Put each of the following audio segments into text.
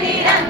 mirando.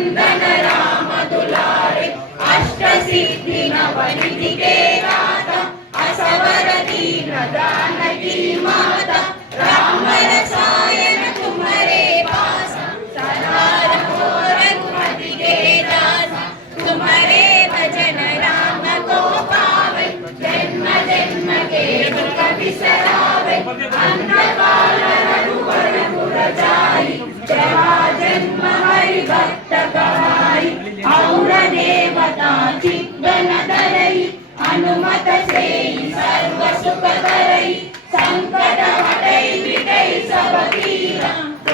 Chandan Ram दुलारे अष्ट सिद्धि नवनिधि के दाता असवर दीन दान की दी माता राम रसायन तुम्हारे पास सरदार हो रघुपति के दाता तुम्हारे भजन राम को तो पावे जन्म जन्म के दुख विसरावे अंधकार భక్త కాయి ఔర దేవతా చిందన దరై హనుమత శ్రేయి సర్వ సుఖ దరై సంకట హటై విటై సబ తీర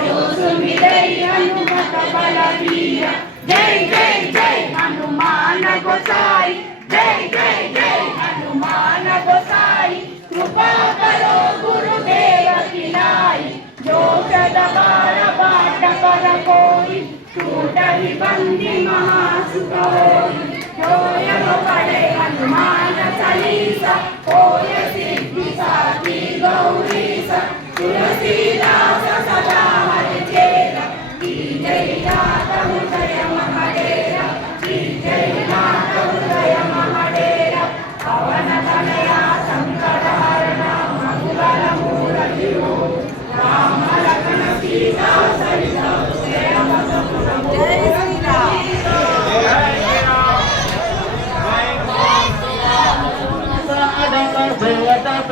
రోజు మిదై హనుమత బల వీర జై జై జై హనుమాన గోసాయి జై జై జై హనుమాన గోసాయి కృపా కరో గురుదేవ కిలాయి యోగ దబా Oh, yeah.